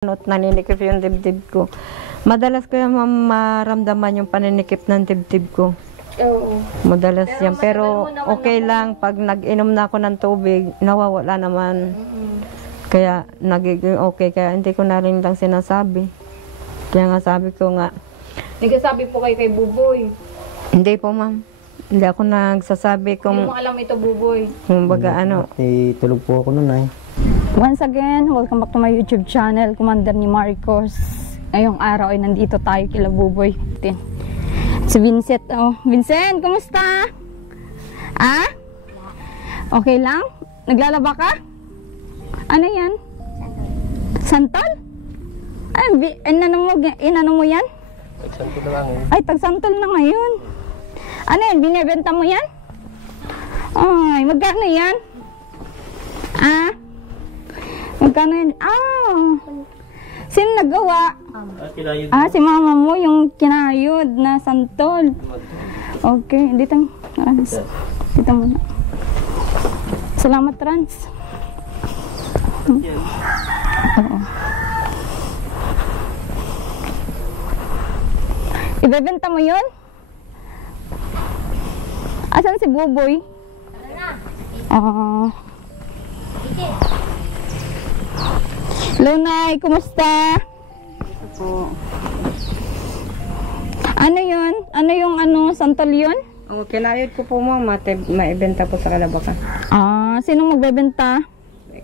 Naninikip yung dibdib ko. Madalas ko yung maramdaman yung paninikip ng dibdib ko. Oo. Madalas yan. Pero okay lang. Pag nag-inom na ako ng tubig, nawawala naman. Kaya nagiging okay. Kaya hindi ko na rin lang sinasabi. Kaya nga sabi ko nga. Nagsasabi po kayo kay Buboy. Hindi po, ma'am. Hindi ako nagsasabi kung... Hindi mo alam ito, Buboy. Kung baga ano. Tulog po ako nun ay. Once again, welcome back to my YouTube channel, Commander ni Marcos. Ngayong araw ay nandito tayo kila Buboy. Si Vincent, oh. Vincent, kumusta? Ah? Okay lang? Naglalaba ka? Ano yan? Santol? Ay, inano mo yan? Tagsantol na lang eh. Ay, tagsantol na ngayon. Ano yan? Binibenta mo yan? Ay, magkano yan? Ah? Magkano yan? Ah! Sino nagawa? Si mama mo, yung kinayod na santol. Okay, dito. Dito muna. Salamat, Trans. Oo. Ibebenta mo yun? Asan si Buboy? Hello, Nay. Kumusta? Ito po. Ano yun? Ano yung santol yun? Ang kinayod ko po, ma'am. Maibenta po sa Kalabaka. Ah, sinong magbebenta?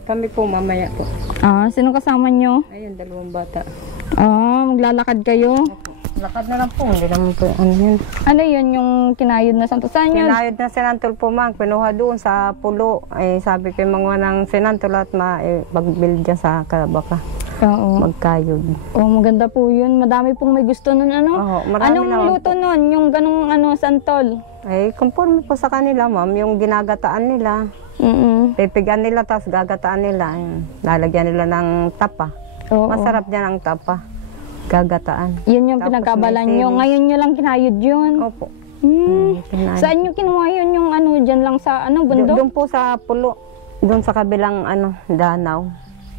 Kami po, mamaya po. Ah, sinong kasama nyo? Ayun, 2 bata. Ah, maglalakad kayo? Lakad na lang po. Hindi naman po. Ano yun? Ano yun yung kinayod na santol? Saan yun? Kinayod na sinantol po, ma'am. Pinuha doon sa pulo. Ay, sabi ko yung mga ng sinantol at mag-build dyan sa Kalabaka. Oo. Magkayod. Oh, maganda po yun. Madami pong may gusto nun, ano? Oo, marami Anong naman luto po. nun? Yung ganong santol? Ay, conforme po sa kanila, ma'am. Yung ginagataan nila. Pipigan nila, tapos gagataan nila. Ayun. Lalagyan nila ng tapa. Oo. Masarap dyan ang tapa. Gagataan. Yun yung Tapos pinagkabalan may nyo. sili. Ngayon nyo lang kinayod yun. Opo. Kinayod. Saan nyo kinuha yun? Yung dyan lang sa bundok? Doon po sa pulo. Doon sa kabilang danaw.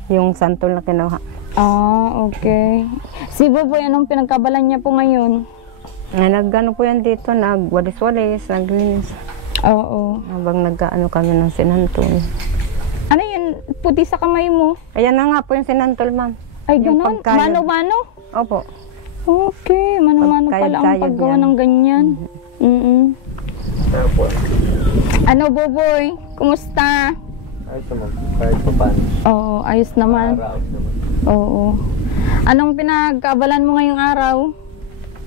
Yung santol na kinuha. Ah, okay. Si Buboy, anong pinagkabalan niya po ngayon? Nag-ano po yan dito, nagwalis-walis, naglinis. Oo. Habang nag-ano kami ng sinantol. Ano yun? Puti sa kamay mo? Ayan na nga po yung sinantol, ma'am. Ay, Yung ganon? pagkayod. Mano-mano? Opo. Okay, mano-mano pala ang Pagkayod-kayod paggawa yan. ng ganyan. Ano, Buboy? Kumusta? Ayos naman. Kahit pa paano. Oo, ayos naman. Araos naman. Oo. Anong pinagkabalan mo ngayong araw?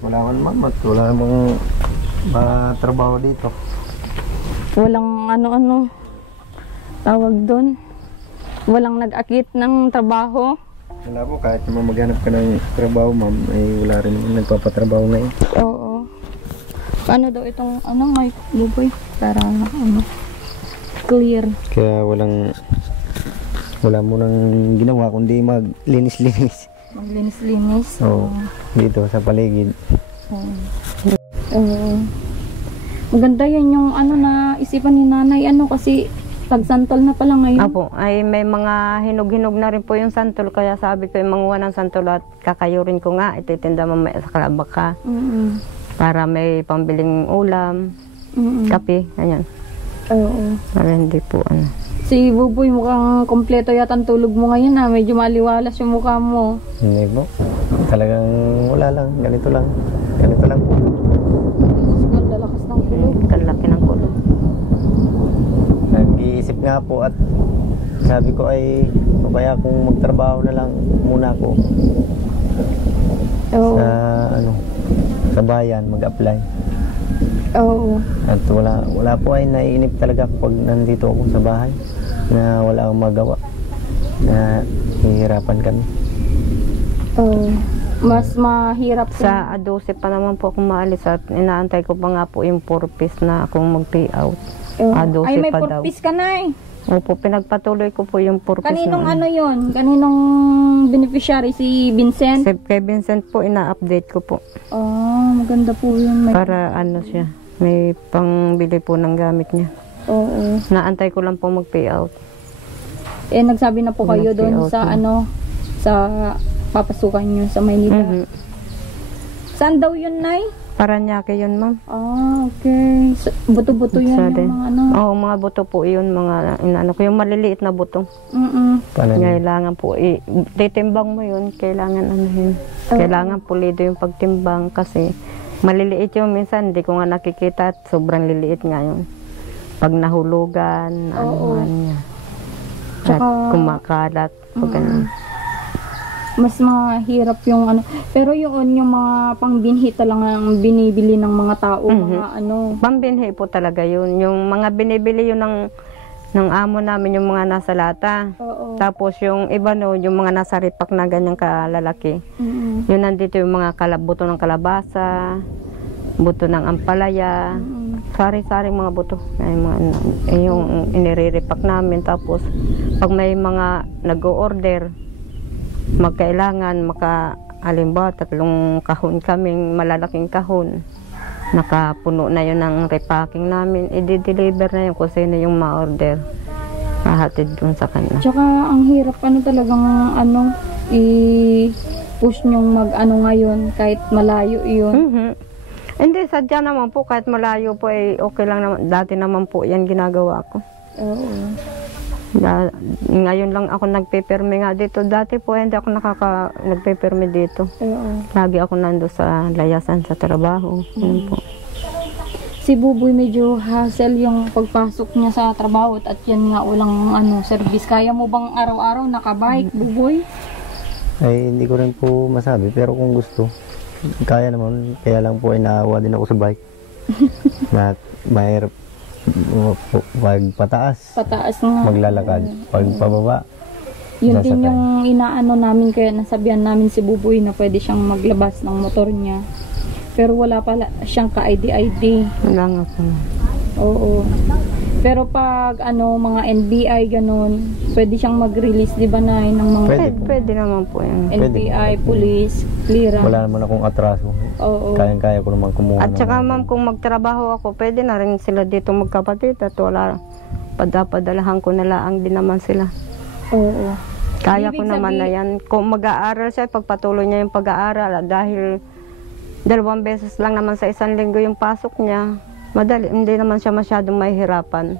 Wala ka naman. Wala namang trabaho dito. Walang tawag doon. Walang nag-akit ng trabaho. Wala po. Kahit naman maghanap ka ng trabaho, ma'am, ay wala rin nagpapatrabaho na eh. Oo. Paano daw itong mic, Buboy? Para clear. Kaya wala mo nang ginawa kundi maglinis-linis. Maglinis-linis. Oo. Dito sa paligid. Oo. Maganda yan yung na isipan ni nanay kasi tagsantol na pala ngayon. Apo, ay may mga hinog-hinog na rin po yung santol. Kaya sabi ko yung manguha ng santol at kakayurin ko nga. Ititinda mamaya sa Kalabaka. Para may pambiling ulam, kape, ganyan. Oo. Para hindi po Si Buboy mukhang kompleto yata ang tulog mo ngayon Medyo maliwalas yung mukha mo. Hindi po. Talagang wala lang. Ganito lang. Ganito lang po. Ang lalakas ng tulog. Kalaki ng kulog. Nag-iisip nga po at sabi ko ay kaya kung magtrabaho na lang muna ako Oo. sa bayan mag-apply. Oo. At wala po ay naiinip talaga pag nandito ako sa bahay na wala akong magawa na hihirapan kami. Oo. Mas mahirap Sa 12 pa naman po akong maalis at inaantay ko pa nga po yung purpose na akong mag-pay out. A12 Ay, may pa daw. purpose ka na Opo, pinagpatuloy ko po yung purpose. Kaninong na yun? Kaninong beneficiary? Si Vincent? Kay Vincent po, ina-update ko po. Maganda po yun. Para siya, may pangbili po ng gamit niya. Oo. Naantay ko lang po mag-pay out. Nagsabi na po kayo doon Nag-pay out sa na. sa papasukan nyo sa Maynila. Mhm. Saan daw yun, Nay? Paranaque yun, ma'am. Ah, okay. Buto-buto yun Sa yung din. mga ano. Oo, mga buto po yun, mga inano ko, yung maliliit na buto. Paano yun? Kailangan po, titimbang mo yun, kailangan ano yun. Kailangan pulido yung pagtimbang kasi maliliit yung minsan, hindi ko nga nakikita at sobrang liliit nga yun. Pag nahulugan, ano niya. At Tsaka- kumakalat, pag ganun. Mas mahirap yung ano. Pero yung mga pangbinhi talaga ang binibili ng mga tao, mga ano. Pambinhi po talaga yun. Yung mga binibili yun ng amo namin, yung mga nasa lata. Oo. Tapos yung iba no, yung mga nasa ripak na ganyang kalalaki. Yun nandito yung mga buto ng kalabasa, buto ng ampalaya, sari-saring mga buto. Yung iniriripak namin. Tapos pag may mga nag-o-order, magkailangan halimbawa 3 kahon kaming malalaking kahon. Nakapuno na yun ng repacking namin. I-deliver na yun kung sino yung ma-order. Mahatid dun sa kanya. Tsaka ang hirap talagang i-push nyong mag-ano ngayon kahit malayo yun. Hindi, sadya naman po. Kahit malayo po, okay lang naman. Dati naman po yan ginagawa ko. Oo. Ngayon lang ako nagpe-perme nga dito. Dati po hindi ako nagpe-perme dito. Oo. Lagi ako nando sa layasan sa trabaho. Yun po. Si Buboy medyo hassle yung pagpasok niya sa trabaho at yan nga walang service. Kaya mo bang araw-araw nakabike, Buboy? Ay, hindi ko rin po masabi. Pero kung gusto, kaya naman. Kaya lang po ay naawa din ako sa bike. Na mahirap pag pataas, Pataas nga. maglalakad. Pag pababa, Yun din sasakay. yung inaano namin, kaya nasabihan namin si Buboy na pwede siyang maglabas ng motor niya. Pero wala pala siyang ka-ID-ID. Wala nga po. Oo. Pero pag mga NBI ganun, pwede siyang mag-release, di ba, Nay, ng mga Pwede naman po yan. NBI, police, clearance. wala naman akong atraso. Oo. Kayang-kaya ko naman kumuha. At ng- saka ma'am, kung magtrabaho ako, pwede na rin sila dito magkapatid at wala, padalahan ko na lang din naman sila. Oo. Kaya Ibig ko naman na yan. Kung mag-aaral siya, pagpatuloy niya yung pag-aaral dahil 2 beses lang naman sa 1 linggo yung pasok niya. Madali, hindi naman siya masyadong mahihirapan.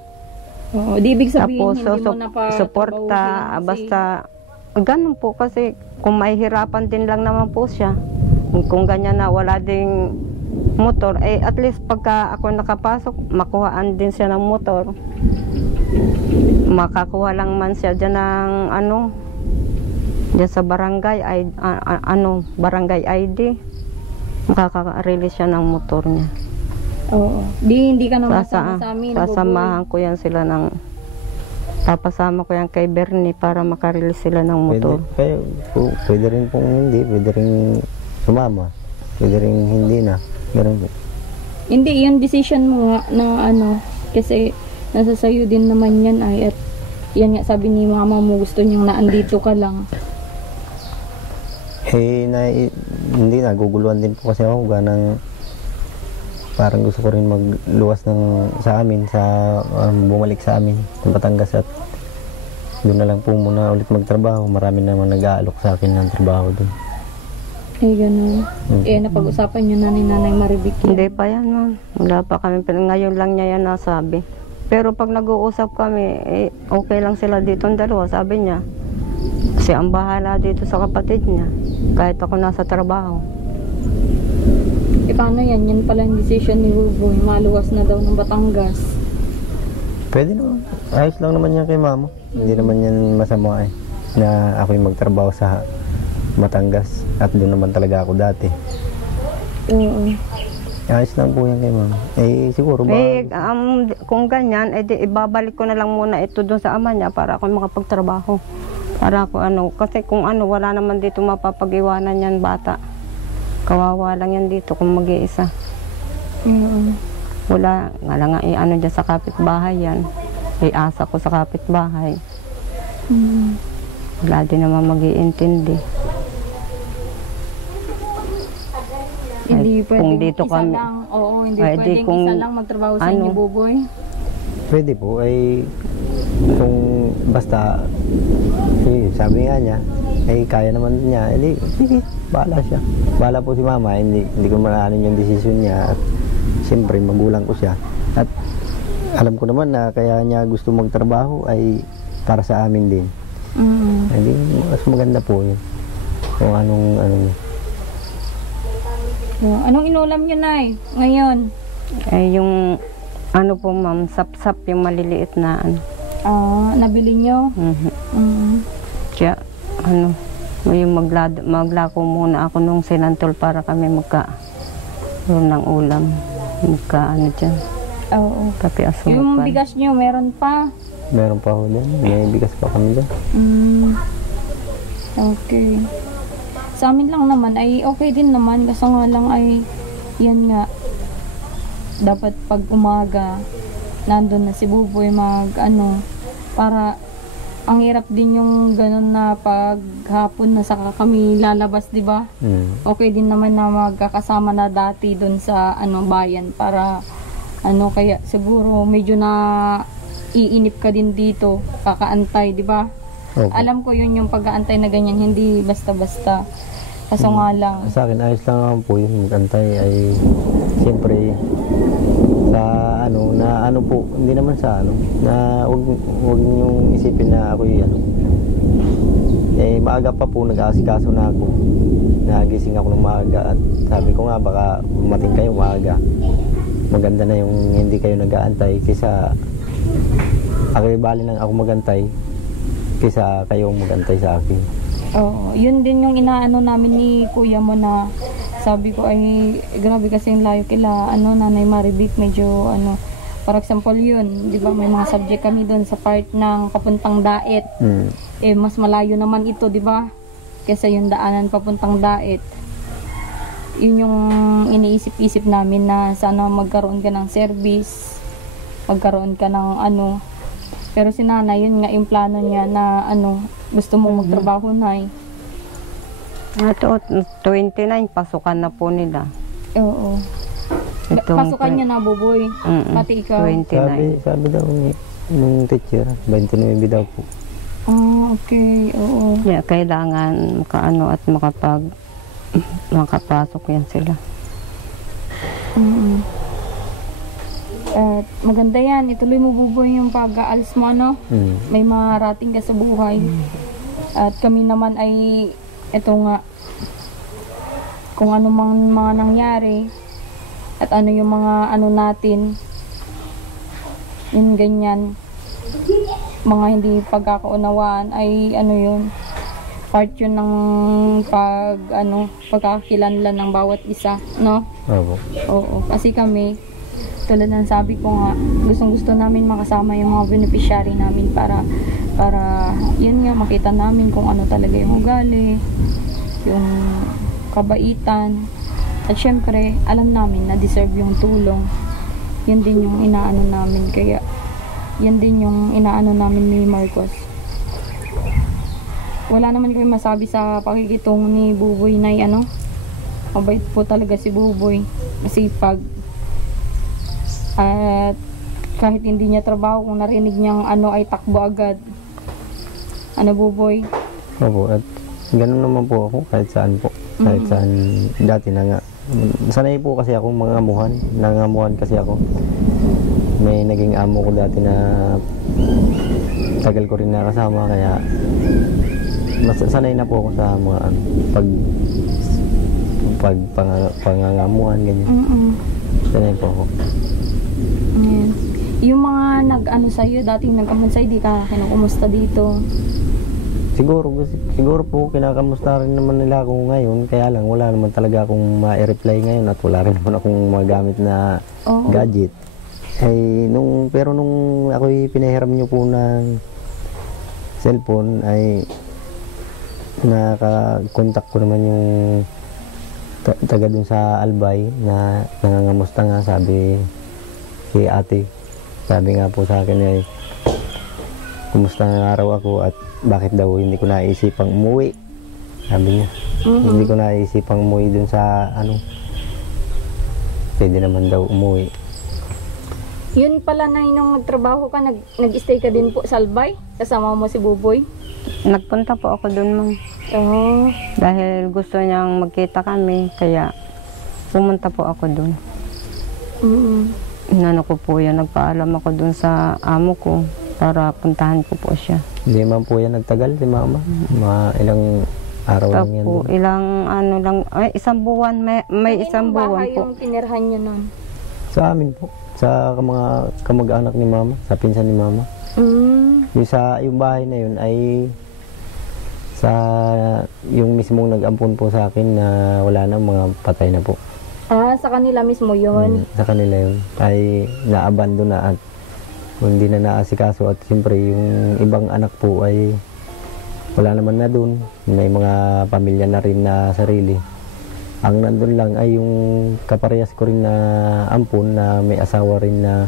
Oo. Di ibig sabihin, Tapos, hindi mo na pa suporta, basta, ganun po kasi kung mahihirapan din lang naman po siya. Kung ganyan na wala ding motor, at least pagka ako nakapasok, makuhaan din siya ng motor. Makakuha lang man siya dyan ng dyan sa barangay, barangay ID. Makaka-release siya ng motor niya. Oo. Hindi ka naman sama sa amin. Sasamahan ko yan sila papasama ko yan kay Bernie para makarelease sila ng motor. Pwede rin pong hindi, pwede rin sumama. Pwede rin hindi na. Ganun po. Hindi, yung decision mo nga na kasi nasa sayo din naman yan at yan nga sabi ni mama mo, gusto niyang naandito ka lang. Hindi na, guguluhan din po kasi ako ganang parang gusto ko rin magluwas sa amin, bumalik sa amin, sa Batangas at doon na lang po muna ulit magtrabaho. Marami naman nag-aalok sa akin ng trabaho doon. Ganun. Napag-usapan niyo na ni Nanay Maribik. Hindi pa yan, ma'am. Wala pa kami. Ngayon lang niya yan nasabi. Pero pag nag-uusap kami, okay lang sila dito ang dalawa, sabi niya. Kasi ang bahala dito sa kapatid niya. Kahit ako nasa trabaho. Paano yan? Yan pala yung decision ni Buboy. Maluwas na daw ng Batangas. Pwede naman. Ayos lang naman yan kay mama. Hindi naman yan masama na ako yung magtrabaho sa Batangas. At doon naman talaga ako dati. Oo. Ayos lang po yan kay mama. Siguro ba? Kung ganyan, ibabalik ko na lang muna ito doon sa ama niya para ako makapagtrabaho. Para ako kasi kung wala naman dito mapapag-iwanan yan bata. Kawawa lang yan dito kung mag-iisa. Wala, nga lang dyan sa kapitbahay yan. Iasa ko sa kapitbahay. Wala din naman mag-iintindi. Hindi pwedeng kung dito isa kami- lang. Oo, hindi Ay, pwedeng kung isa lang magtrabaho sa inyo, Buboy. Pwede po. Kung basta, sabi nga niya, Eh, kaya naman niya. Eh, sige, bahala siya. Bahala po si mama. Hindi ko manahanin yung desisyon niya. At siyempre, magulang ko siya. At alam ko naman na kaya niya gusto magtrabaho ay para sa amin din. Hindi, mas maganda po yun. Kung anong niya. Anong inulam niyo, Nay, ngayon? Eh, yung ano po ma'am, sap-sap yung maliliit na ano. Nabili niyo? Kaya ano, yung maglako muna ako nung sinantol para kami magkaroon ng ulam. Ano dyan. Oo. Kape asukan. Yung bigas niyo, meron pa? Meron pa ho dyan. May bigas pa kami dyan. Okay. Sa amin lang naman ay okay din naman kasi nga lang ay yan nga dapat pag umaga nandun na si Buboy para ang hirap din yung ganun na pag hapon na saka kami lalabas, di ba? Okay din naman na magkakasama na dati doon sa bayan para kaya siguro medyo na iinip ka din dito kakaantay, di ba? Opo. Alam ko yun yung pag-aantay na ganyan, hindi basta-basta. Kaso nga lang. Sa akin, ayos lang naman po yung mag-antay ay siyempre sa hindi naman sa na wag niyong isipin na ako maaga pa po nag-aasikaso na ako. Nagising ako ng maaga at sabi ko nga baka umating kayo maaga. Maganda na yung hindi kayo nag-aantay kaysa bali lang ako magantay kaysa kayo magantay sa akin. Oo, yun din yung inaano namin ni kuya mo na sabi ko ay grabe kasi yung layo kila Nanay Maribik, medyo for example yun, di ba may mga subject kami doon sa part ng papuntang Daet. Mas malayo naman ito, di ba? Kaysa yung daanan papuntang Daet. Yun yung iniisip-isip namin na sana magkaroon ka ng service, magkaroon ka ng pero si Nanay, yun nga yung plano niya na gusto mong magtrabaho, Nay. Ito, 29, pasukan na po nila. Oo. Pasukan niya na, Buboy. Pati ikaw. 29. Sabi daw nung teacher, 29 daw po. Okay. Oo. Yeah, kailangan at makapasok yan sila. At maganda yan, ituloy mo, Buboy, yung pag-aalis mo, may marating ka sa buhay. At kami naman ay ito nga, kung ano mga nangyari at ano yung mga natin, yung ganyan, mga hindi pagkakaunawaan ay yun, part yun ng pagkakakilanlan ng bawat isa, no? Oo, kasi kami tulad ng sabi ko nga, gustong-gusto namin makasama yung mga beneficiary namin para yun nga, makita namin kung ano talaga yung ugali, yung kabaitan, at syempre alam namin na deserve yung tulong. Yun din yung inaano namin, kaya yun din yung inaano namin ni Marcos. Wala naman kami masabi sa pakikitungo ni Buboy na mabait po talaga si Buboy, masipag. At kahit hindi niya trabaho, kung narinig niyang ay takbo agad. Buboy? Opo, at ganun naman po ako kahit saan po. Kahit saan dati na nga. Sanay po kasi ako nangangamuhan kasi ako. May naging amo ko dati na tagal ko rin nakasama, kaya mas sanay na po ako sa mga pangangamuhan, ganyan. Sanay po ako. Yung mga sa'yo, dating nag-amon sa'yo, di ka kinukumusta dito? Siguro po kinakamusta rin naman nila ako ngayon, kaya lang wala naman talaga akong ma-reply ngayon at wala rin naman akong magamit na gadget. Pero nung ako'y pinahiram niyo po ng cellphone ay nakakontak ko naman yung taga dun sa Albay na nangangamusta nga, sabi si ate. Sabi nga po sa akin ay kumusta ng araw ako at bakit daw hindi ko naisipang umuwi. Sabi niya. Hindi ko naisipang umuwi dun sa pwede naman daw umuwi. Yun pala na nung nagtrabaho ka, nag-stay ka din po sa Albay? Kasama mo si Buboy? Nagpunta po ako dun, ma'am. Oh. Dahil gusto niyang magkita kami, kaya pumunta po ako dun. Inano ko po yan, nagpaalam ako dun sa amo ko para puntahan ko po siya. Hindi man po yan nagtagal si mama. Mga ilang araw lang yan. Opo, ilang ano lang, ay, isang buwan, may isang buwan bahay po. yung tinirhan niyo nun? Sa amin po. Sa mga kamag-anak ni mama, sa pinsan ni mama. Yung bahay na yun ay sa yung mismong nag-ampon po sa akin na wala na, mga patay na po. Ah, sa kanila mismo yun? Sa kanila yun. Ay naabandon na at hindi na naasikaso at siyempre yung ibang anak po ay wala naman na dun. May mga pamilya na rin na sarili. Ang nandun lang ay yung kaparehas ko rin na ampon na may asawa rin na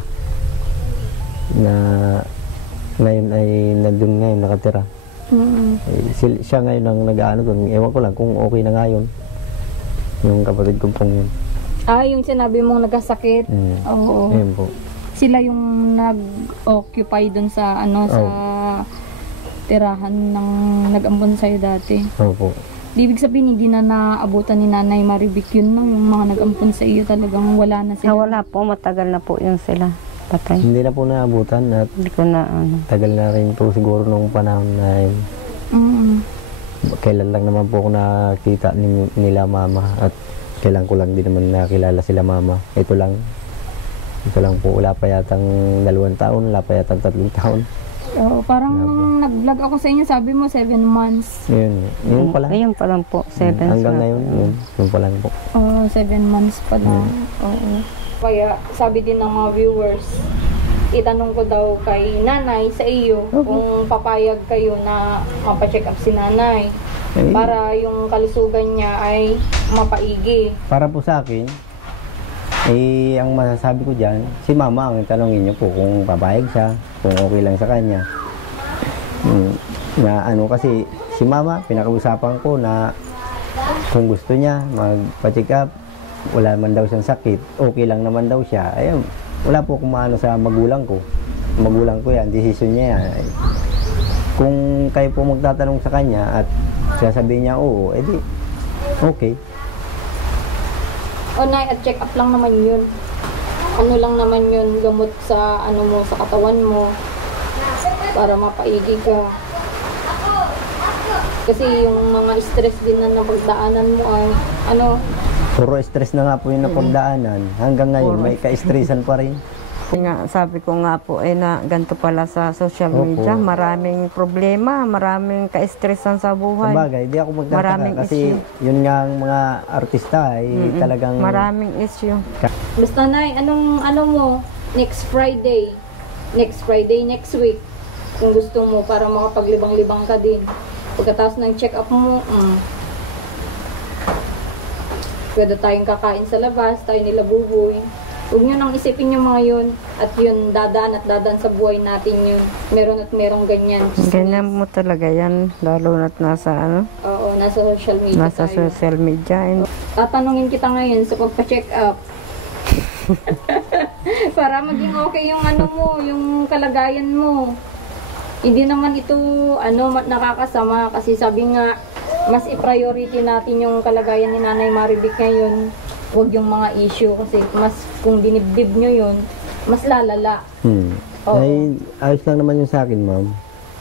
ngayon ay nandun ngayon nakatira. Siya ngayon ang nag-aano dun. Ewan ko lang kung okay na ngayon. Yung kapatid ko pong yun. Ah, yung sinabi mong nagkasakit? Oo. Ayun po. Sila yung nag-occupy dun sa sa tirahan ng nag-ampon sa'yo dati. Opo. Ibig sabihin, hindi na naabutan ni Nanay Marivic yun, no? Yung mga nag-ampon sa iyo talagang wala na sila. Wala po, matagal na po yun sila patay. Hindi na po naabutan at Hindi ko na tagal na rin po siguro nung panahon na yun. Kailan lang naman po ako nakita nila mama at kailan ko lang din naman nakilala sila mama. Ito lang po, wala pa yatang 2 taon, wala pa yatang 3 taon. Parang nag-vlog ako sa inyo, sabi mo 7 months. Yun pa lang. Ayun pa lang po, 7 Hanggang ngayon, yun pa lang po. 7 months pa lang. Oo. Kaya sabi din ng mga viewers, itanong ko daw kay Nanay sa iyo kung papayag kayo na mapacheck up si Nanay para yung kalusugan niya ay mapaigi. Para po sa akin, ang masasabi ko dyan, si mama ang tanongin niyo po kung papayag siya, kung okay lang sa kanya. Kasi si mama, pinakausapan ko na kung gusto niya magpa-check up, wala man daw siyang sakit, okay lang naman daw siya. Ayun, wala po kung maano sa magulang ko. Magulang ko yan, decision niya yan. Kung kayo po magtatanong sa kanya at sasabihin niya oo, edi okay. Nay, at check up lang naman yun. Ano lang naman yun, gamot sa mo, sa katawan mo para mapaigi ka. Kasi yung mga stress din na napagdaanan mo ay Puro stress na nga po yung napagdaanan. Hanggang ngayon, may ka-stressan pa rin. Sabi ko nga po, na ganito pala sa social media, maraming problema, maraming ka-stressan sa buhay. Sabagay, di ako magtataka Maraming kasi issue. yun nga ang mga artista ay talagang... Maraming issue. Basta Nay, ano mo, next Friday, next week, kung gusto mo, para makapaglibang-libang ka din. Pagkatapos ng check-up mo, pwede tayong kakain sa labas, tayo nila buboy. Huwag nyo nang isipin yung mga yun, at yun, dadaan sa buhay natin yun. Meron at merong ganyan. Ganyan mo talaga yan, lalo na't nasa Oo, nasa social media nasa tayo. social media. Tatanungin kita ngayon sa pagpa-check up. Para maging okay yung mo, yung kalagayan mo. Hindi naman ito nakakasama kasi sabi nga mas i-priority natin yung kalagayan ni Nanay Marivic ngayon. Huwag yung mga issue kasi mas kung dinibdib nyo yun, mas lalala. Ay, ayos lang naman yun sa akin, ma'am.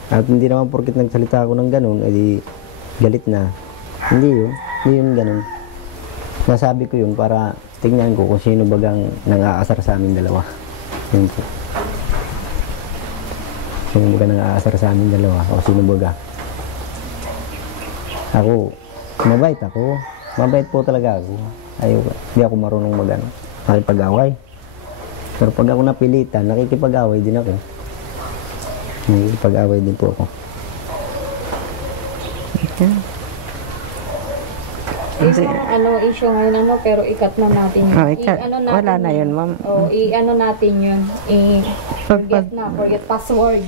At hindi naman porkit nagsalita ako ng ganun, edi galit na. Hindi yun ganun. Nasabi ko yun para tingnan ko kung sino bagang nang-aasar sa amin dalawa. Yun po. Sino baga nang-aasar sa amin dalawa o sino baga. Ako, mabait po talaga ako. Hindi ako marunong makipag-away. Pero pag ako napilitan, nakikipag-away din ako. Nakikipag-away din po ako. Issue ngayon pero ikat na natin yun. Wala na yun, ma'am. Natin yun. Forget password.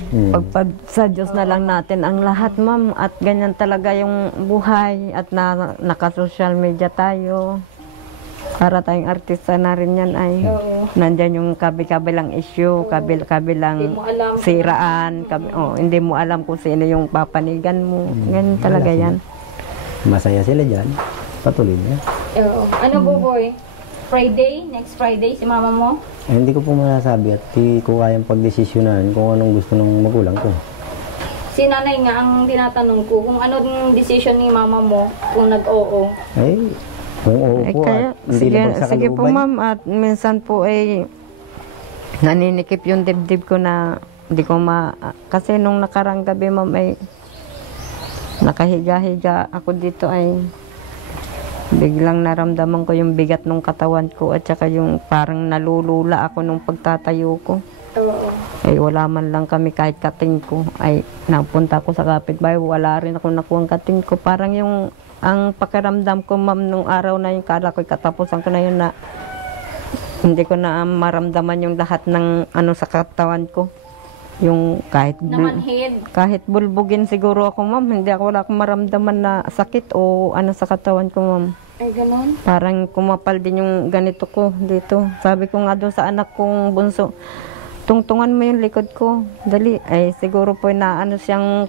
Sa Diyos na lang natin ang lahat, ma'am. At ganyan talaga yung buhay. At naka-social media tayo. Para tayong artista na rin yan ay. Nandyan yung kabilang issue, kabilang siraan. Hindi mo alam kung sino yung papanigan mo. Ganyan talaga yan. masaya sila dyan, patuloy na. Oo. Ano Buboy? Friday? Next Friday si mama mo? Hindi ko po masasabi at di ko kayang pagdesisyonan kung anong gusto ng magulang ko. Si nanay nga ang tinatanong ko kung ano yung decision ni mama mo kung nag-oo. Ay, kung oo po kaya, at hindi labag sa sige po kalooban. ma'am, at minsan po ay naninikip yung dibdib ko na hindi ko kasi nung nakarang gabi ma'am ay nakahiga-higa ako dito ay biglang naramdaman ko yung bigat ng katawan ko at saka yung parang nalulula ako nung pagtatayo ko. Oo. Ay wala man lang kami kahit kating ko. Ay napunta ko sa kapitbahay, wala rin ako nakuha ang kating ko. Parang yung ang pakiramdam ko ma'am nung araw na yung kala ko katapusan ko na yun na hindi ko na maramdaman yung lahat ng ano sa katawan ko. Yung kahit bulbugin siguro ako ma'am, wala akong maramdaman na sakit o ano sa katawan ko ma'am. Ay ganon? Parang kumapal din yung ganito ko dito. Sabi ko nga doon sa anak kong bunso, tungtungan mo yung likod ko. Dali. Ay, siguro po na ano siyang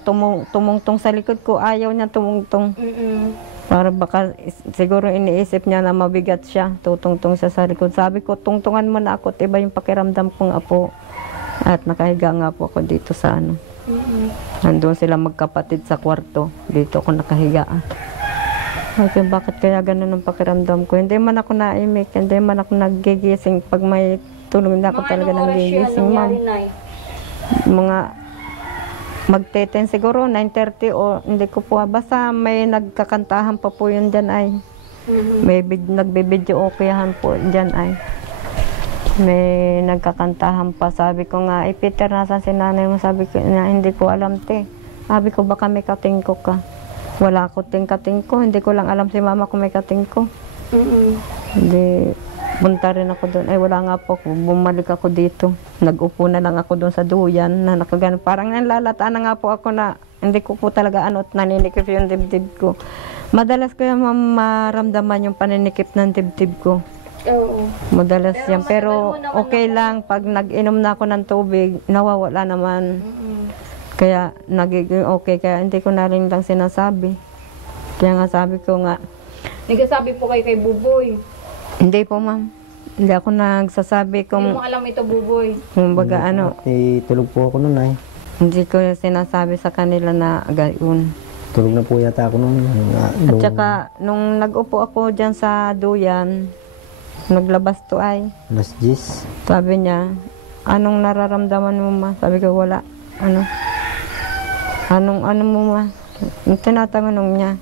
tumungtong sa likod ko. Ayaw niya tumungtong. Para baka siguro iniisip niya na mabigat siya. Tutungtong siya sa likod. Sabi ko, tungtungan mo na ako. At iba yung pakiramdam kong apo. At nakahiga nga po ako dito sa ano. Nandun sila magkapatid sa kwarto. Dito ako nakahiga. Okay, bakit kaya ganun ang pakiramdam ko? Hindi man ako naimik. Hindi man ako nagigising pag may tulog na ako talaga ng gigising, ma'am. Mga magte-10 siguro, 9:30 o hindi ko po. Basta may nagkakantahan pa po yun dyan ay. May nagbe-video okayahan po dyan ay. May nagkakantahan pa. Sabi ko nga, Peter, nasan si nanay mo? Sabi ko na, hindi ko alam te. Sabi ko, baka may katingko ka. Wala ko kating ko. Hindi ko lang alam si mama kung may katingko. Hindi. Punta rin ako doon. Ay, wala nga po ako. Bumalik ako dito. Nag-upo na lang ako doon sa duyan na nakagano. Parang nalalata na nga po ako na hindi ko po talaga naninikip yung dibdib ko. Madalas ko yung maramdaman yung paninikip ng dibdib ko. Oo. Madalas yan. Pero okay lang. Pag nag-inom na ako ng tubig, nawawala naman. Kaya nagiging okay. Kaya hindi ko na rin lang sinasabi. Kaya nga sabi ko nga. Nagsasabi po kayo kay Buboy. Hindi po, ma'am. Hindi ako nagsasabi kung... Hindi mo alam ito, Buboy. Kung baga ano. Tulog po ako noon ay. Hindi ko sinasabi sa kanila na gayon. Tulog na po yata ako noon. At saka, nung nag-upo ako dyan sa duyan, naglabas to ay. Alas 10. Sabi niya, anong nararamdaman mo ma? Sabi ko, wala. Anong mo ma? Tinatanong niya.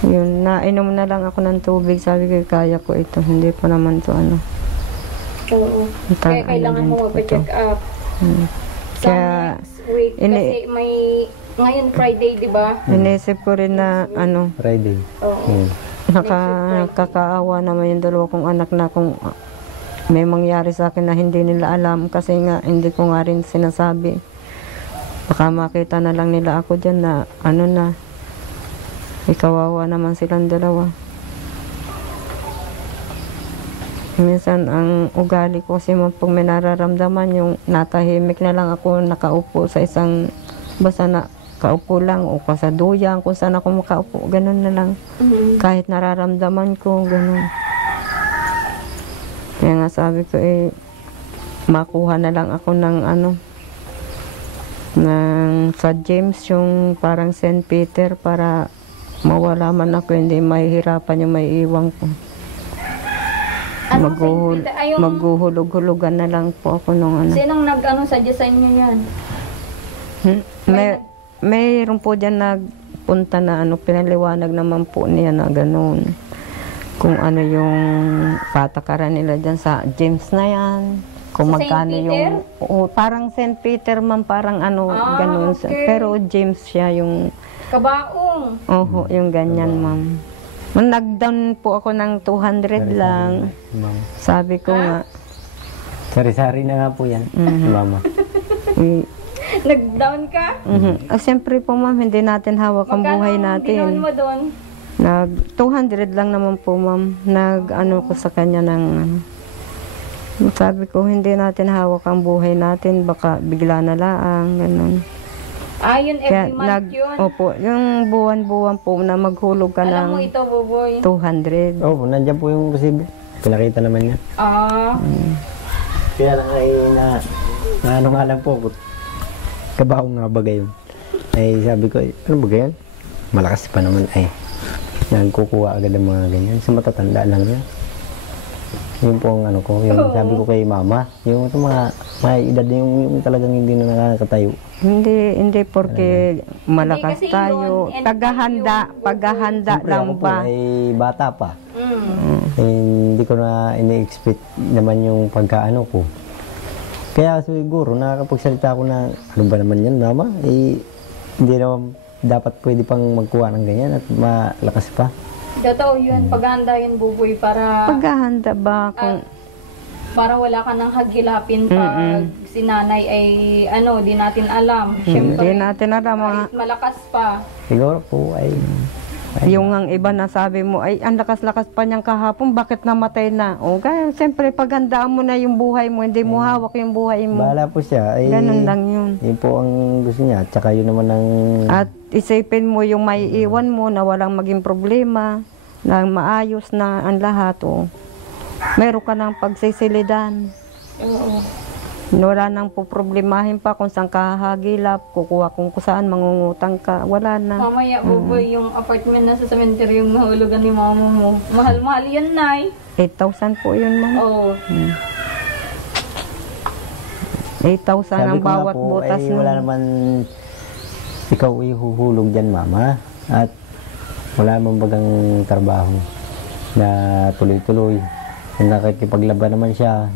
Yun, nainom na lang ako ng tubig. Sabi ko, kaya ko ito. Hindi pa naman to Oo. Kaya kailangan mo magpa-check up. Kaya, next week. Kasi may, ngayon Friday, di ba? Inisip ko rin na, Friday. Oo. Nakakaawa naman yung dalawa kong anak na kung may mangyari sa akin na hindi nila alam. Kasi nga, hindi ko nga rin sinasabi. Baka makita na lang nila ako dyan na, ikawawa naman silang dalawa. Minsan ang ugali ko kasi pag may nararamdaman yung natahimik na lang ako nakaupo sa isang basta na kaupo lang o sa duyan kung saan ako makaupo, ganun na lang. Kahit nararamdaman ko, ganun. Kaya nga sabi ko makuha na lang ako ng ng sa James yung parang St. Peter para mawala man ako, hindi mahihirapan yung may iwan ko. Maghuhulog-hulugan na lang po ako nung Sinong suggest sa inyo yan? Mayroon po dyan nagpunta na pinaliwanag naman po niya na gano'n. Kung ano yung patakaran nila dyan sa James na yan. Kung magkano yung... parang St. Peter man, parang gano'n. Okay. Pero James siya yung... Kabaong. Oho, yung ganyan, ma'am. Nag-down po ako ng 200 lang. Sabi ko nga. Sari-sari na nga po yan, mama. Nag-down ka? Siyempre po, ma'am, hindi natin hawak ang buhay natin. Magkano mo doon? 200 lang naman po, ma'am. Ko sa kanya ng... sabi ko, hindi natin hawak ang buhay natin. Baka bigla na lang, ganun. Yun every month yun. Opo, yung buwan-buwan po na maghulog ka Alam mo ng ito, Buboy. 200. Oo, nandiyan po yung resibo. Pinakita naman niya. Kaya lang ay ano nga lang po, kabaho nga bagay yun. Ay sabi ko, ano ba yan? Malakas pa naman ay. Nagkukuha agad ng mga ganyan. Sa matatanda lang yan. Yun po ang ano ko, yung sabi ko kay mama, yung mga edad na yung talagang hindi na nakakatayo. Hindi porque malakas Hindi kasi tayo. yun, Paghahanda lang Ako po ba? ay bata pa. Hindi ko na ini-expect naman yung pagkaano ko. Kaya siguro nakakapagsalita ako na, ano ba naman yan mama? Hindi naman dapat pwede pang magkuha ng ganyan at malakas pa. Totoo yun, paghahanda yun, Buboy, para Paghahanda ba kung para wala ka nang hagilapin pag si nanay ay di natin alam. hindi Siyempre, natin alam kahit malakas pa. Siguro po ay yung ang iba na sabi mo ay ang lakas-lakas pa niyang kahapon, bakit namatay na? O kaya siyempre paghandaan mo na yung buhay mo, hindi mo hawak yung buhay mo. bahala po siya. Ay, Ganun lang yun. yun po ang gusto niya. Tsaka yun naman ang At isipin mo yung maiiwan mo na walang maging problema, na maayos na ang lahat. O. Meron ka ng pagsisilidan. Oo. Wala nang poproblemahin pa kung saan ka hahagilap, kukuha kung saan mangungutang ka. Wala na. Mamaya, Buboy, yung apartment na sa cemetery yung nahulugan ni mama mo. Mahal-mahal yan, Nay. 8,000 po yun, ma'am. Oo. 8,000 sabi ang ko nga bawat po, butas ay wala naman ikaw ihuhulog dyan mama. At wala naman bagang trabaho na tuloy-tuloy. Nakikipaglaban naman siya,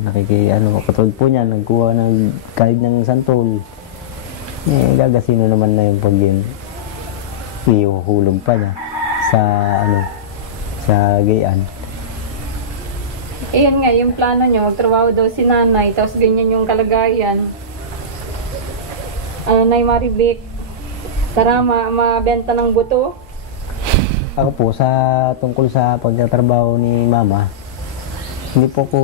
katulad po niya, nagkuha ng kahit ng santol. Gagasino naman na yung pag yun. Ihuhulog pa niya sa gayan. Iyan nga, yung plano niya, magtrabaho daw si nanay, tapos ganyan yung kalagayan. Nay Maribik, tara mabenta ng buto. Ako po, tungkol sa pagtatrabaho ni mama, hindi po ko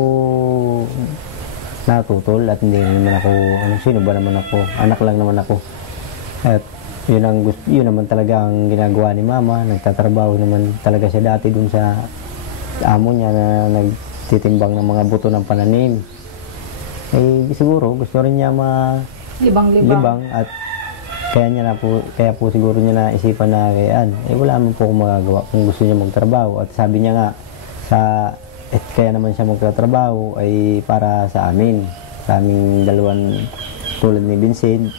natutol at hindi naman ako, sino ba naman ako, anak lang naman ako. At yun naman talaga ang ginagawa ni mama, nagtatrabaho naman talaga siya dati dun sa amo niya na nagtitimbang ng mga buto ng pananim. Siguro gusto rin niya libang at kaya po siguro niya naisipan na wala man po akong magagawa kung gusto niya magtrabaho. At sabi niya nga kaya naman siya magtatrabaho ay para sa amin, sa aming dalawang tulad ni Vincent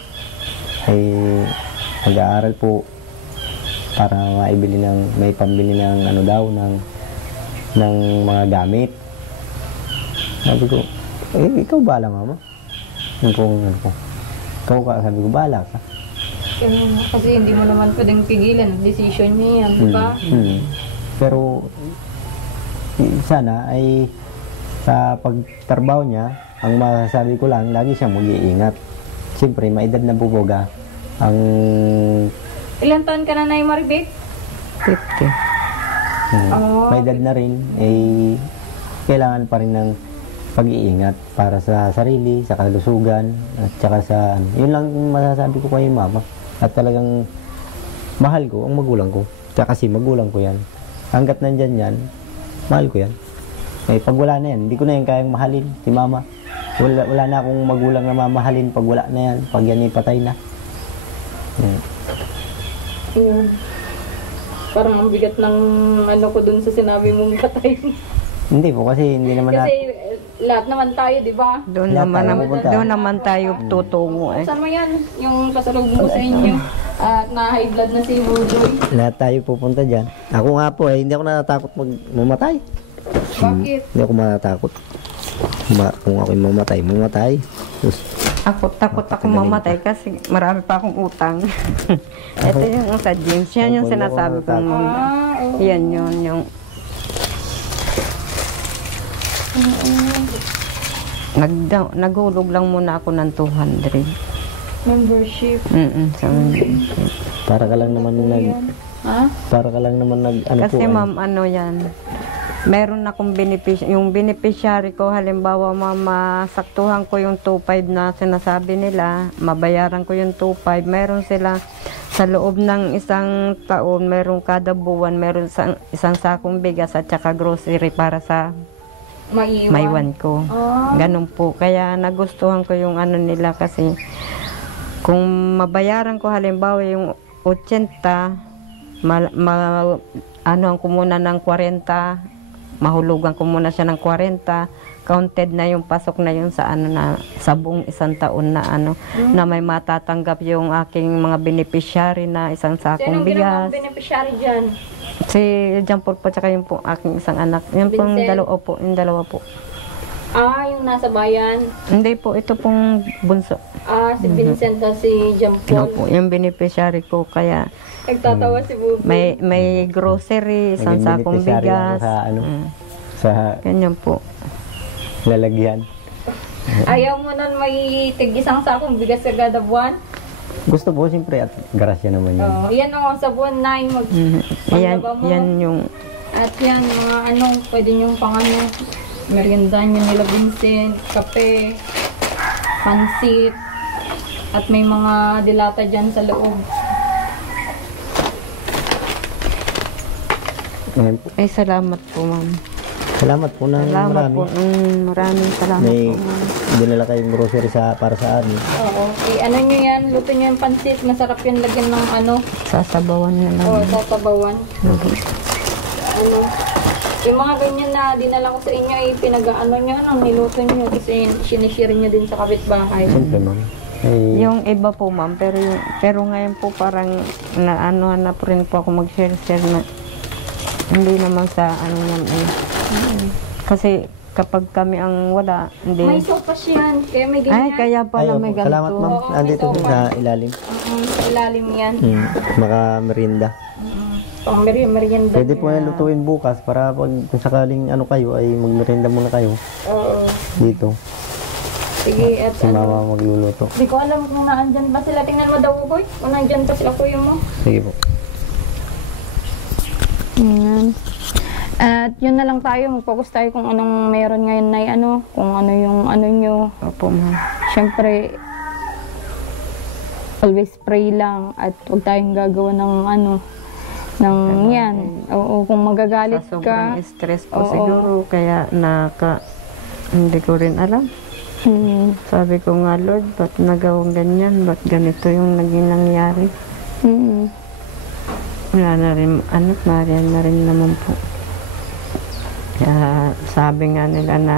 ay mag-aaral po para may pambili ng ng mga gamit. Sabi ko, ikaw bala mama. Sabi ko, bala ka. Kasi hindi mo naman pwedeng pigilan ang decision niya yan, di ba? Pero sana ay sa pagtrabaho niya, ang masasabi ko lang, lagi siyang mag-iingat. Siyempre, maedad na buboga. Ilan taon ka na, Nay Maribik? 50. Maedad na rin, kailangan pa rin ng pag-iingat para sa sarili, sa kalusugan, at saka yun lang masasabi ko kay mama. At talagang mahal ko ang magulang ko. Kasi magulang ko yan. Hanggat nandyan yan, mahal ko yan. Pag wala na yan, hindi ko na yan kayang mahalin si mama. Wala na akong magulang na mamahalin pag wala na yan. Pag yan patay na. Yun. Parang ang bigat ng ko dun sa sinabi mong patay. Hindi po, kasi hindi naman Kasi lahat naman tayo, di ba? Doon Lahat naman tayo tutungo eh. Saan mo yan? Yung pasalubong ko sa inyo. At na-high blood na si Bujoy. lahat tayo pupunta dyan. Ako nga po, hindi ako natatakot mamatay. Bakit? Hindi ako matatakot. Kung ako'y mamatay. Takot ako mamatay kasi marami pa akong utang. Ito yung sa James. Yan yung sinasabi ko. Yan yun. Yung naghulog lang muna ako ng 200. Membership. Sa membership. Para ka lang naman Ha? Para ka lang naman Kasi ma'am, yan. meron akong yung beneficiary ko, halimbawa masaktuhan ko yung 2.5 na sinasabi nila, mabayaran ko yung 2.5, meron sila sa loob ng isang taon, meron kada buwan, meron isang sakong bigas at saka grocery para sa maiwan ko. Ganun po. Kaya nagustuhan ko yung ano nila kasi kung mabayaran ko halimbawa yung 80, ano ko muna ng 40, mahulugan ko muna siya ng 40, counted na yung pasok na yun sa ano na sa buong isang taon na ano na may matatanggap yung aking mga beneficiary na isang sakong bigas. Sinong beneficiary dyan? Si John Paul po tsaka yung po aking isang anak. Yung pong dalawa po. Yung nasa bayan. Hindi po, ito pong bunso. Si Vincent at si John Paul. Po, yung beneficiary ko kaya Nagtatawa si Bubu. may grocery, isang Naging sakong beneficiary bigas. ako sa ano, sa Ganyan po. lalagyan. Ayaw mo nun may tig-isang sakong bigas sa kada buwan? Gusto po siyempre at grasya naman yun. Yan sa buwan na yung maglaba mo. Yan yung At yan, mga pwede niyong merienda niyo nila Vincent, kape, pansit, at may mga dilata dyan sa loob. Ngayon po. ay salamat po ma'am. Salamat po ng Salamat marami. po. Maraming salamat May po ma'am. dinala kayong grocery para sa amin. Oo. Ano nyo yan, luto nyo yung pansit, masarap yung lagyan ng Sasabawan na lang. sasabawan. Yung mga ganyan na dinala ko sa inyo ay niluto nyo kasi sinishare nyo din sa kapitbahay. Siyempre ma'am. Ay, Yung iba po ma'am, pero ngayon po parang na po rin po ako mag-share na hindi naman sa yan eh. Kasi kapag kami ang wala, hindi. May sopas yan, kaya may ganyan. Ay, kaya pala ayaw may po. ganito. Salamat ma'am. Oo, Andito may po sa ilalim. Sa ilalim yan. Maka-merinda. Pang merienda. Pwede po yan lutuin bukas para pag kung sakaling kayo ay magmerienda muna kayo Oo. dito. Sige, at Si mama magluluto. Hindi ko alam kung naandyan ba sila. Tingnan mo daw, boy. Kung naandyan pa sila, kuya mo. Sige po. Ayan. At yun na lang tayo, mag-focus tayo kung anong meron ngayon na kung ano yung nyo. Opo ma'am. Siyempre, always pray lang at huwag tayong gagawa ng yan. Oo, kung magagalit Sa ka. sobrang stress po Oo. siguro, kaya hindi ko rin alam. Sabi ko nga, Lord, ba't nagawang ganyan? Ba't ganito yung naging nangyari? Wala na rin, marian na rin naman po. Kaya sabi nga nila na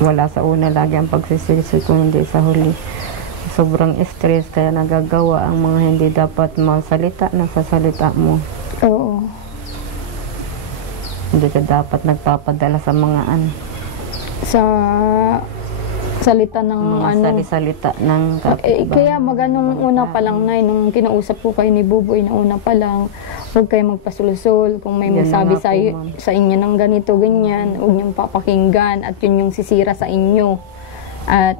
wala sa una lagi ang pagsisisi kung hindi sa huli. Sobrang stress kaya nagagawa ang mga hindi dapat magsalita, nasasalita mo. Oo. Hindi ka dapat nagpapadala sa mga Sa salita ng sali-salita ng kapitbahay. kaya maganong una pa lang nung kinausap ko kayo ni Buboy na una pa lang, huwag kayo magpasulusol kung may Yan na magsabi nga po, ma'am. sa inyo ng ganito, ganyan, huwag niyong papakinggan at yun yung sisira sa inyo. At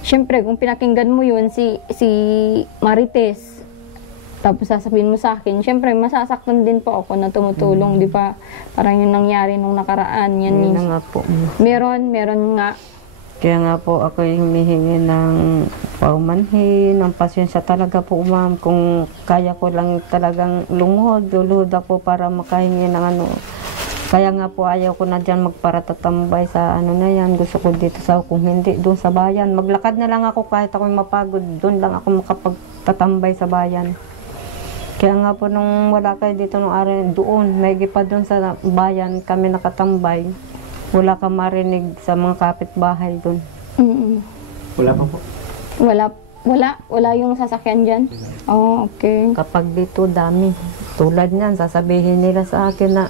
syempre kung pinakinggan mo yun si Marites, tapos sasabihin mo sa akin, syempre masasaktan din po ako na tumutulong, di ba? Parang yung nangyari nung nakaraan, yan Yun yung na nga po. meron nga. Kaya nga po ako yung humihingi ng paumanhin, ng pasensya talaga po ma'am. Kung kaya ko lang talagang luluhod ako para makahingi ng Kaya nga po ayaw ko na dyan magparatatambay sa na yan. Gusto ko dito kung hindi doon sa bayan. Maglakad na lang ako kahit ako'y mapagod. Doon lang ako makapagtatambay sa bayan. Kaya nga po nung wala kayo dito nung araw, doon, may pa doon sa bayan kami nakatambay. Wala ka marinig sa mga kapitbahay doon. Wala pa po. Wala yung sasakyan dyan? Oh, okay. Kapag dito dami, tulad niyan, sasabihin nila sa akin na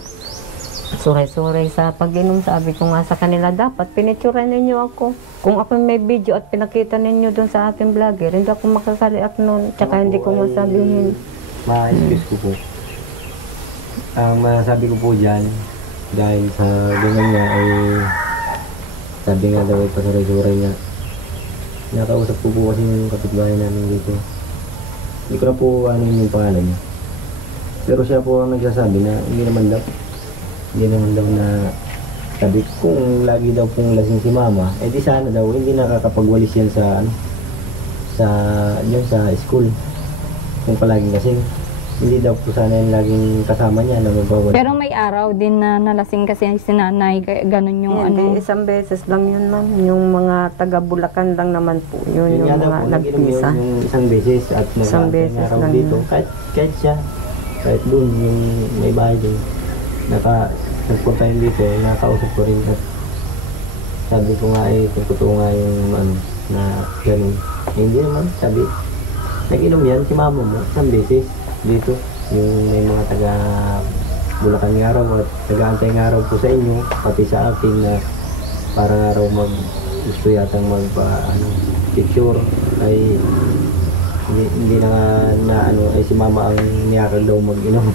suray-suray sa pag-inom. Sabi ko nga sa kanila, dapat pinicturean ninyo ako. Kung ako may video at pinakita ninyo doon sa aking vlogger, hindi ako makakariak noon, tsaka hindi ko masabihin. Ma-excuse ko po. Ang masasabi ko po dyan, dahil sa ganyan nga ay sabi nga daw ay pasuray-suray nga. Nakausap ko po kasi yung kapitbahay namin dito. Hindi ko na po yung pangalan niya. Pero siya po ang nagsasabi na hindi naman daw na Sabi ko, kung lagi daw pong lasing si mama, eh di sana daw hindi nakakapagwalis yan sa school. Kung palagi lasing. Hindi daw po sana yung laging kasama niya na magwawalis. Pero may araw din na nalasing kasi si nanay, ganun yung Hindi, isang beses lang yun, ma'am. Yung mga taga Bulacan lang naman po. Yun yung mga nagpisa. Yung isang beses at Isang beses araw lang dito. yun. Kahit siya, kahit doon, yung may bahay doon, nagpunta yun dito, nakausap ko rin. At sabi ko nga kung totoo nga yung na ganun. Hindi naman, sabi, nag-inom yan si mama mo, isang beses dito. Yung may mga taga Bulacan nga raw at taga-antay nga raw po sa inyo, pati sa akin na para nga raw gusto yatang picture ay hindi na ay si mama ang niyakal daw mag-inom.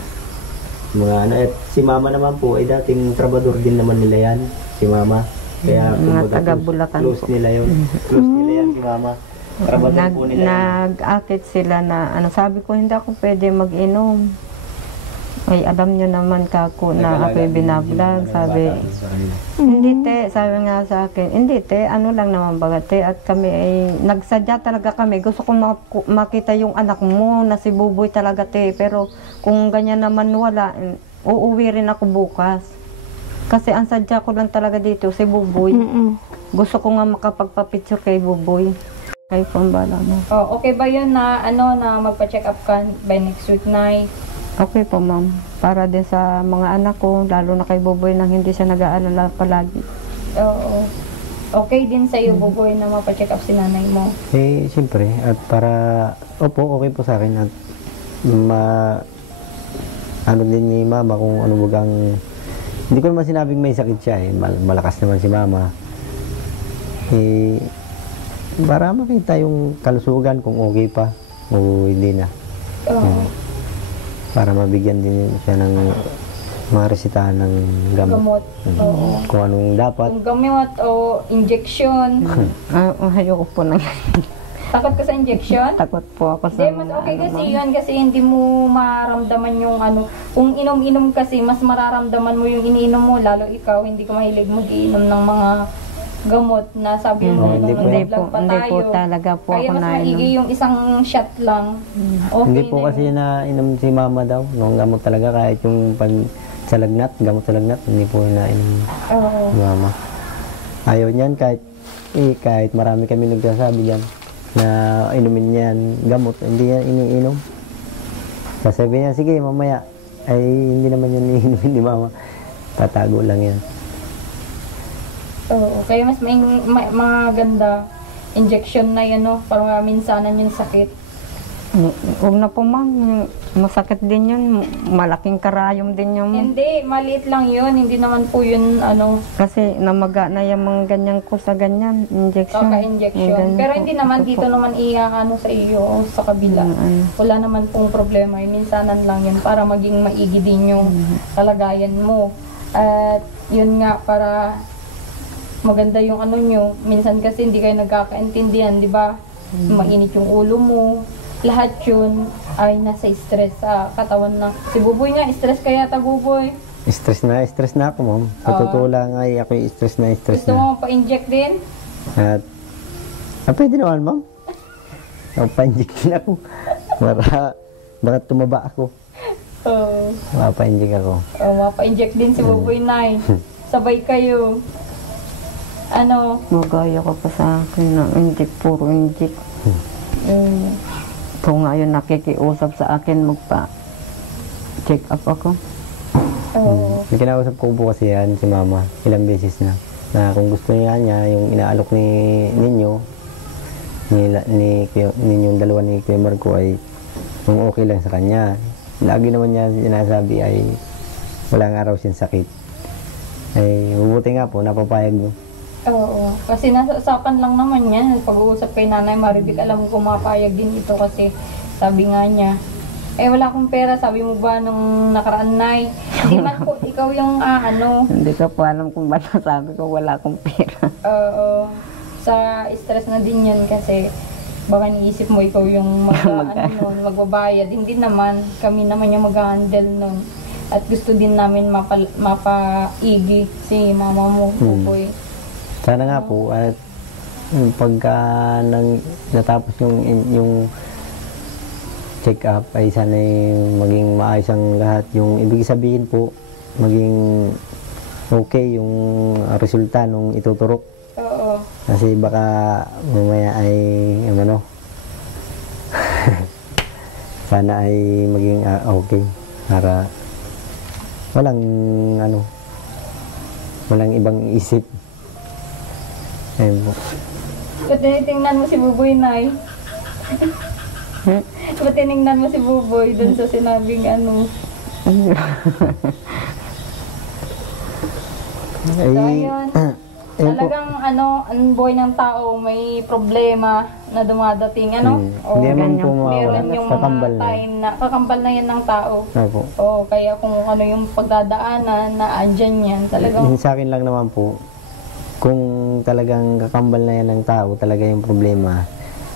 At si mama naman po ay dating trabador din naman nila yan, si mama. Kaya mga taga Bulacan close po. Nila yun. Close nila yan si mama. Trabador po nila yan. Nag-akit sila na sabi ko hindi ako pwede mag-inom. Ay alam nyo naman kako na ako'y binablog. Sabi, hindi te, sabi nga sa akin, hindi te, lang naman baga te. At kami ay nagsadya talaga kami. Gusto ko makita yung anak mo na si Buboy talaga te. Pero kung ganyan naman wala, uuwi rin ako bukas. Kasi ang sadya ko lang talaga dito, si Buboy. Gusto ko nga makapagpa-picture kay Buboy. Kay pambala mo. Oh, okay ba yun na na magpa-check up ka by next week, Nay? Okay po, ma'am. Para din sa mga anak ko, lalo na kay Buboy nang hindi siya nag-aalala palagi. Oo. Okay din sa'yo, Buboy, na mapacheck up si nanay mo? Eh, siyempre. At para, okay po sa akin. At din ni mama kung ano bagang, hindi ko naman sinabing may sakit siya eh. Malakas naman si mama. Eh, para makita yung kalusugan kung okay pa o hindi na. Oo. Para mabigyan din siya ng mga resitahan ng gamot. Oo. Kung anong dapat. Kung gamot o injection. Ayoko po na. Takot ka sa injection? Takot po ako sa Hindi, mas okay kasi yun kasi hindi mo mararamdaman yung kung inom-inom kasi, mas mararamdaman mo yung iniinom mo, lalo ikaw, hindi ka mahilig mag-iinom ng mga gamot na sabi mo hindi po talaga po kaya ako mas maigi yung isang shot lang. Okay hindi po kasi na inom si mama daw nung gamot talaga, kahit yung pag sa lagnat, gamot sa lagnat, hindi po na inom si mama. Ayaw niyan kahit marami kami nagsasabi diyan na inumin niyan gamot, hindi yan iniinom. Sasabi niya, sige mamaya, ay hindi naman yan iniinumin ni mama, tatago lang yan. Oo, kaya mas may maganda injection na yan, no? Para minsanan yung sakit. Huwag na po, ma'am. Masakit din yun. Malaking karayom din yun. Hindi, maliit lang yun. Hindi naman po yun, Kasi namaga na yung mga ganyan ko sa ganyan. Injection. Kaka-injection. Pero hindi naman dito naman sa iyo, sa kabila. Wala naman pong problema. Minsanan lang yun para maging maigi din yung kalagayan mo. At yun nga, para maganda yung nyo. Minsan kasi hindi kayo nagkakaintindihan, di ba? Mainit yung ulo mo. Lahat yun ay nasa stress sa katawan na. Si Buboy nga, stress kaya Buboy. Stress na ako, ma'am. Sa totoo lang ay ako stress na. Gusto mo pa-inject din? At pwede naman, ma'am. Pa-inject din ako. Baka tumaba ako. Oo. Mapa-inject ako. Mapa-inject din si Buboy, Nay. Sabay kayo. Magaya ka pa sa akin na puro inject. Kung ngayon nakikiusap sa akin, magpa-check up ako. Kinausap ko po kasi yan si mama ilang beses na kung gusto niya yung inaalok ninyong dalawa ni Kuya Marco ay kung okay lang sa kanya. Lagi naman niya sinasabi ay wala nga raw siyang sakit. Ay mabuti nga po, napapayag mo. Oo, kasi nasa usapan lang naman yan. Pag-uusap kay Nanay Maribik, alam ko mapayag din ito kasi sabi nga niya, wala akong pera, sabi mo ba nung nakaraan, Nay? Hindi man po, ikaw yung Hindi ko po alam kung ba't sabi ko wala akong pera. Oo, sa stress na din yan kasi baka niisip mo ikaw yung magbabayad. Hindi naman, kami naman yung mag-handle nun. At gusto din namin mapaigi si mama mo, Buboy. Sana nga po at pagka natapos yung check up ay sana maging maayos ang lahat. Yung ibig sabihin po, maging okay yung resulta nung ituturok. Oo. Kasi baka mamaya ay sana ay maging okay para walang ibang isip. Ayun po. Ba't tinitingnan mo si Buboy, Nay? Ba't tinignan mo si Buboy dun sa sinabing ano? So, ayun. Talagang ang buhay ng tao may problema na dumadating, ano? O, Hindi naman po meron yung mga kakambal na. time na kakambal na yan ng tao. Opo. O, kaya kung ano yung pagdadaanan na andyan yan, talagang Sa akin lang naman po, kung talagang kakambal na yan ng tao, talaga yung problema,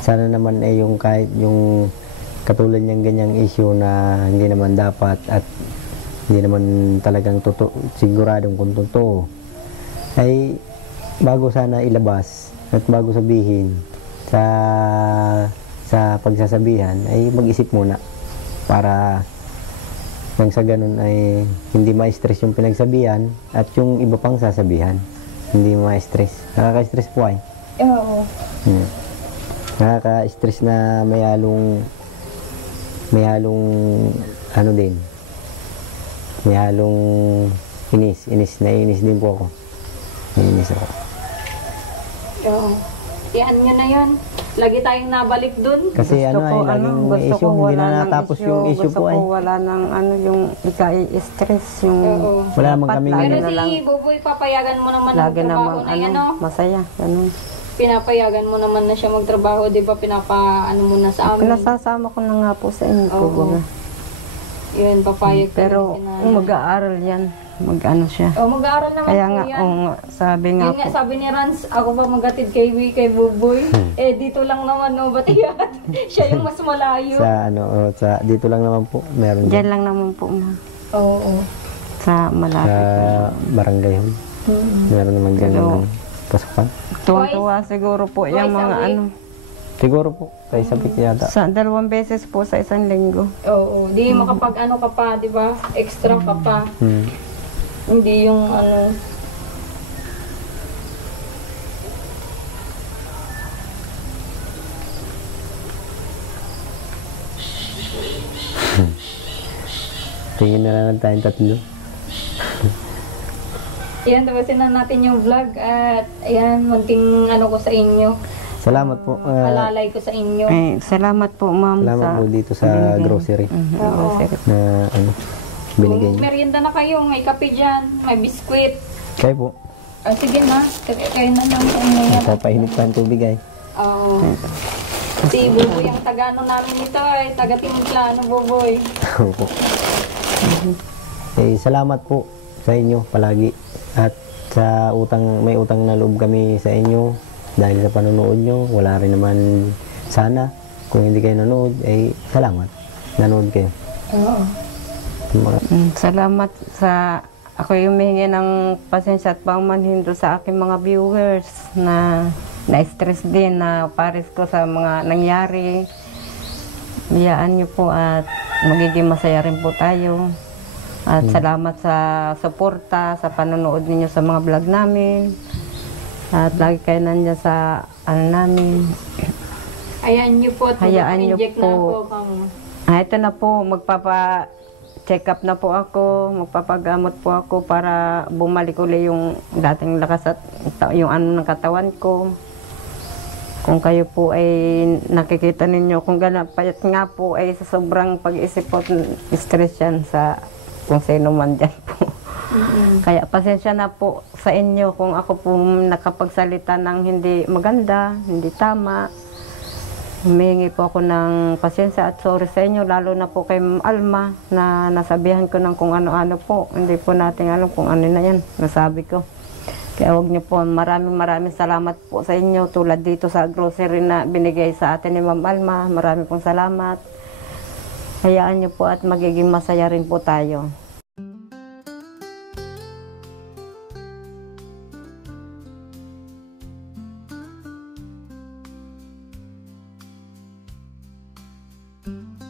sana naman ay yung kahit yung katulad niyang ganyang issue na hindi naman dapat at hindi naman talagang siguradong kung totoo, ay bago sana ilabas at bago sabihin sa pagsasabihan ay mag-isip muna para nang sa ganun ay hindi ma-stress yung pinagsabihan at yung iba pang sasabihan hindi ma-stress. Nakaka-stress po ay. oo. Nakaka-stress na may halong may halong inis din po ako. Inis ako. Oo. Yan nyo na yun. Lagi tayong nabalik dun. Kasi laging may issue, hindi na natapos yung issue po ay. Gusto ko wala ng yung ika-stress, yung Oo. Wala naman kaming Pero na lang. si Buboy, papayagan mo naman lagi magtrabaho namang na yan, no? masaya, ganun. Pinapayagan mo naman na siya magtrabaho, di ba? Mo na sa amin. Pinasasama ko na nga po sa inyo. Oo. Kumbaga. Yun, papayag ka Pero rin si nanay. kung mag-aaral yan, mag-ano siya. Mag-aaral naman Kaya po nga, yan. sabi nga Yun nga, po, sabi ni Rans, ako ba magatid kay Buboy? Dito lang naman, no? Ba't iyakat? Siya yung mas malayo. Dito lang naman po, meron dyan lang naman po, ma. Oo. Sa sa malapit. barangay hall. Meron naman dyan Pero, ng pasukan. Tuwang-tuwa siguro po twice yung mga a week. Siguro po, kay sabik yata. Sa 2 beses po sa isang linggo. Oo. Di makapag-ano ka pa, di ba? Extra ka pa. Hindi yung ano. Tingin na lang tayong tatlo. Ayan, tapusin na natin yung vlog at ayan, munting ano ko sa inyo. Salamat po. Alalay ko sa inyo. Salamat po, ma'am. Salamat po dito sa grocery Oo. na binigay niyo. Merienda na kayo, may kape dyan, may biskwit. Kayo po. Sige na, kayo na lang sa inyo yan. Papainit pa ang tubig ay. Oo. Si Buboy ang tagano namin ito ay taga-Timplano, Buboy. Opo. Salamat po sa inyo palagi. At may utang na loob kami sa inyo dahil sa panonood nyo. Wala rin naman sana. Kung hindi kayo nanood, salamat. Nanood kayo. Oo. Salamat sa ako yung humihingi ng pasensya at paumanhin doon sa aking mga viewers na na-stress din na pares ko sa mga nangyari. Biyaan niyo po at magiging masaya rin po tayo. At salamat sa suporta, sa panonood ninyo sa mga vlog namin. At lagi kayo nandiyan sa namin. Hayaan niyo po at Hayaan niyo mag-inject na po. po kamo. Ito na po, magpapa-check up na po ako, magpapagamot po ako para bumalik uli yung dating lakas at yung ano ng katawan ko. Kung kayo po ay nakikita ninyo, kung payat nga po ay sa sobrang pag-isip po, stress yan sa kung sino man dyan po. Kaya pasensya na po sa inyo kung ako po nakapagsalita ng hindi maganda, hindi tama. Humingi po ako ng pasensya at sorry sa inyo, lalo na po kay Alma na nasabihan ko ng kung ano-ano po. Hindi po natin alam kung ano na yan, nasabi ko. Kaya huwag niyo po, maraming salamat po sa inyo tulad dito sa grocery na binigay sa atin ni Ma'am Alma. Maraming pong salamat. Hayaan niyo po at magiging masaya rin po tayo. Bye.